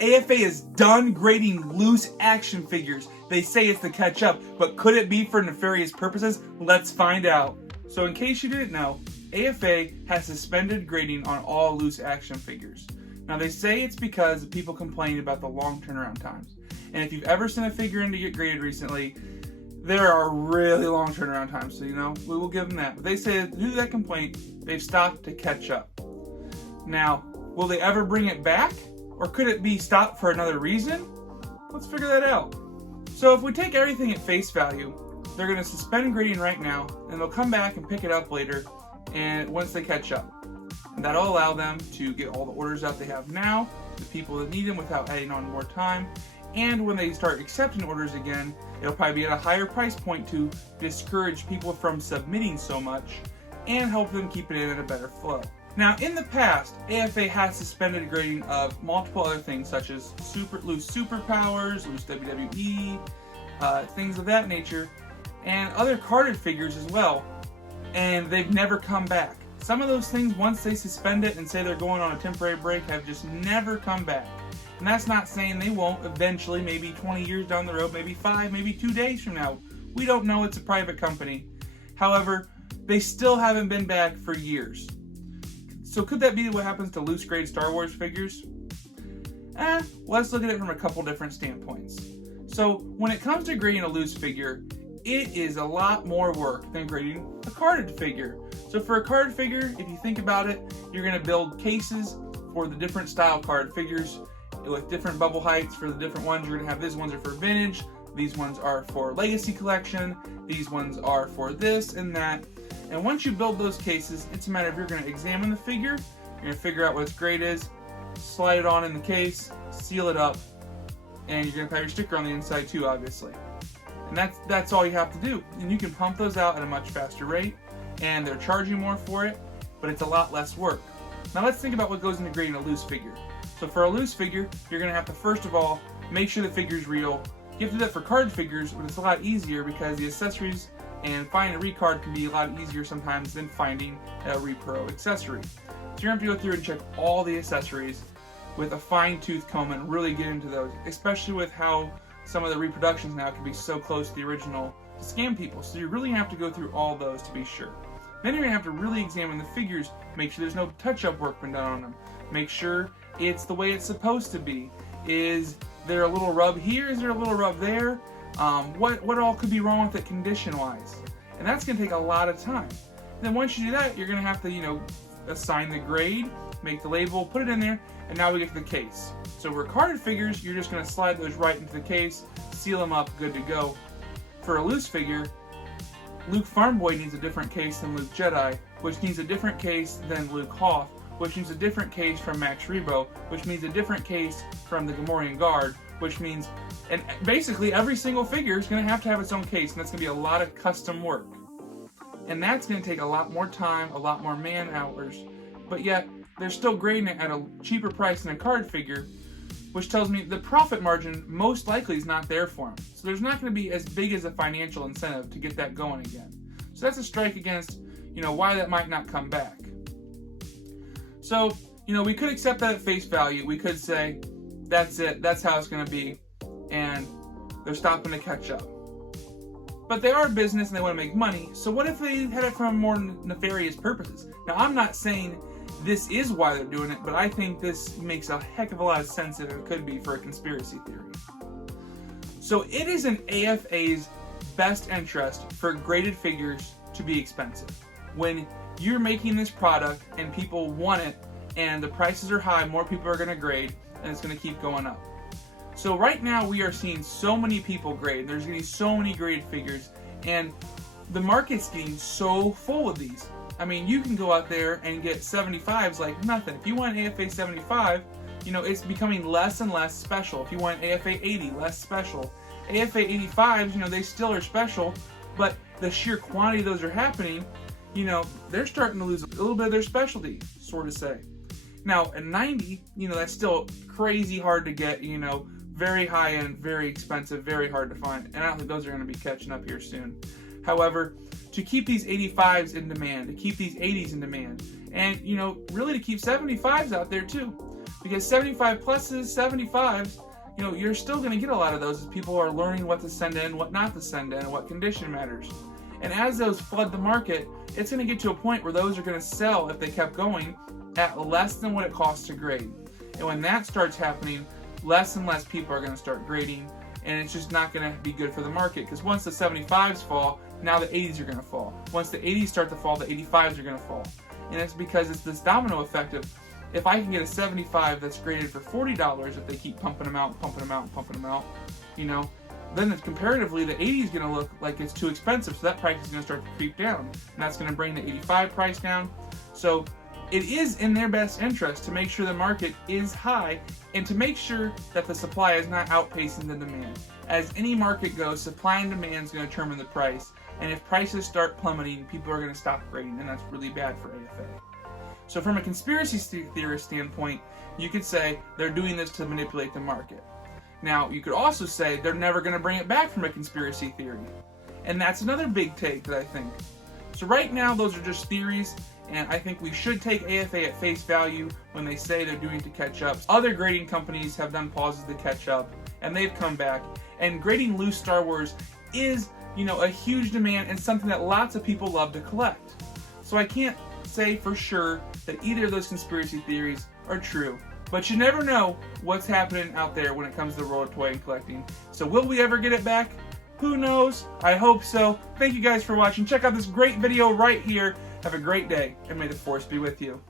AFA is done grading loose action figures. They say it's to catch up, but could it be for nefarious purposes? Let's find out. So in case you didn't know, AFA has suspended grading on all loose action figures. Now they say it's because people complain about the long turnaround times. And if you've ever sent a figure in to get graded recently, there are really long turnaround times, so we will give them that. But they say due to that complaint, they've stopped to catch up. Now, will they ever bring it back? Or could it be stopped for another reason? Let's figure that out. So if we take everything at face value, they're going to suspend grading right now, and they'll come back and pick it up later and once they catch up. And that'll allow them to get all the orders out they have now, the people that need them without adding on more time. And when they start accepting orders again, it'll probably be at a higher price point to discourage people from submitting so much and help them keep it in at a better flow. Now, in the past, AFA has suspended grading of multiple other things such as loose superpowers, loose WWE, things of that nature, and other carded figures as well, and they've never come back. Some of those things, once they suspend it and say they're going on a temporary break, have just never come back. And that's not saying they won't eventually, maybe 20 years down the road, maybe 5, maybe 2 days from now. We don't know, it's a private company. However, they still haven't been back for years. So could that be what happens to loose grade Star Wars figures? Let's look at it from a couple different standpoints. So when it comes to grading a loose figure, it is a lot more work than grading a carded figure. So for a carded figure, if you think about it, you're going to build cases for the different style card figures with different bubble heights for the different ones. You're going to have these ones are for vintage, these ones are for legacy collection, these ones are for this and that. And once you build those cases, it's a matter of you're going to examine the figure, you're going to figure out what its grade is, slide it on in the case, seal it up, and you're going to have your sticker on the inside too, obviously. And that's all you have to do. And you can pump those out at a much faster rate, and they're charging more for it, but it's a lot less work. Now let's think about what goes into grading a loose figure. So for a loose figure, you're going to have to first of all make sure the figure's real. You have to do that for card figures, but it's a lot easier because the accessories and finding a recard can be a lot easier sometimes than finding a repro accessory. So you're going to have to go through and check all the accessories with a fine-tooth comb and really get into those, especially with how some of the reproductions now can be so close to the original to scam people. So you really have to go through all those to be sure. Then you're going to have to really examine the figures, make sure there's no touch-up work been done on them. Make sure it's the way it's supposed to be. Is there a little rub here? Is there a little rub there? What all could be wrong with it condition-wise? And that's going to take a lot of time. And then once you do that, you're going to have to, assign the grade, make the label, put it in there, and now we get to the case. So for carded figures, you're just going to slide those right into the case, seal them up, good to go. For a loose figure, Luke Farmboy needs a different case than Luke Jedi, which needs a different case than Luke Hoth, which needs a different case from Max Rebo, which means a different case from the Gamorrean Guard, which means, and basically every single figure is going to have its own case, and that's going to be a lot of custom work. And that's going to take a lot more time, a lot more man hours, but yet they're still grading it at a cheaper price than a card figure, which tells me the profit margin most likely is not there for them. So there's not going to be as big as a financial incentive to get that going again. So that's a strike against, why that might not come back. So, we could accept that at face value. We could say, that's it, that's how it's going to be, and they're stopping to catch up. But they are a business and they want to make money, so what if they had it from more nefarious purposes? Now, I'm not saying this is why they're doing it, but I think this makes a heck of a lot of sense if it could be for a conspiracy theory. So it is in AFA's best interest for graded figures to be expensive. When you're making this product and people want it and the prices are high, more people are going to grade and it's going to keep going up. So right now we are seeing so many people grade. There's going to be so many graded figures and the market's getting so full of these. I mean, you can go out there and get 75s like nothing. If you want an AFA 75, it's becoming less and less special. If you want an AFA 80, less special. AFA 85s, they still are special, but the sheer quantity of those are happening, they're starting to lose a little bit of their specialty, sort of say. Now, a 90, that's still crazy hard to get, very high end, very expensive, very hard to find, and I don't think those are going to be catching up here soon. However, to keep these 85s in demand, to keep these 80s in demand, and really to keep 75s out there too, because 75 pluses, 75s, you know, you're still going to get a lot of those as people are learning what to send in, what not to send in, and what condition matters. And as those flood the market, it's going to get to a point where those are going to sell, if they kept going, at less than what it costs to grade. And when that starts happening, less and less people are going to start grading, and it's just not going to be good for the market, because once the 75s fall, now the 80s are going to fall. Once the 80s start to fall, the 85s are going to fall. And it's because it's this domino effect of, if I can get a 75 that's graded for $40, if they keep pumping them out, pumping them out, pumping them out, you know, then it's comparatively the 80 is going to look like it's too expensive, so that price is going to start to creep down, and that's going to bring the 85 price down. So it is in their best interest to make sure the market is high and to make sure that the supply is not outpacing the demand. As any market goes, supply and demand is going to determine the price, and if prices start plummeting, people are going to stop grading, and that's really bad for AFA. So from a conspiracy theorist standpoint, you could say they're doing this to manipulate the market. Now, you could also say they're never going to bring it back from a conspiracy theory. And that's another big take that I think. So right now, those are just theories, and I think we should take AFA at face value when they say they're doing it to catch up. Other grading companies have done pauses to catch up, and they've come back. And grading loose Star Wars is, you know, a huge demand and something that lots of people love to collect. So I can't say for sure that either of those conspiracy theories are true. But you never know what's happening out there when it comes to the world of toy and collecting. So will we ever get it back? Who knows? I hope so. Thank you guys for watching. Check out this great video right here. Have a great day, and may the Force be with you.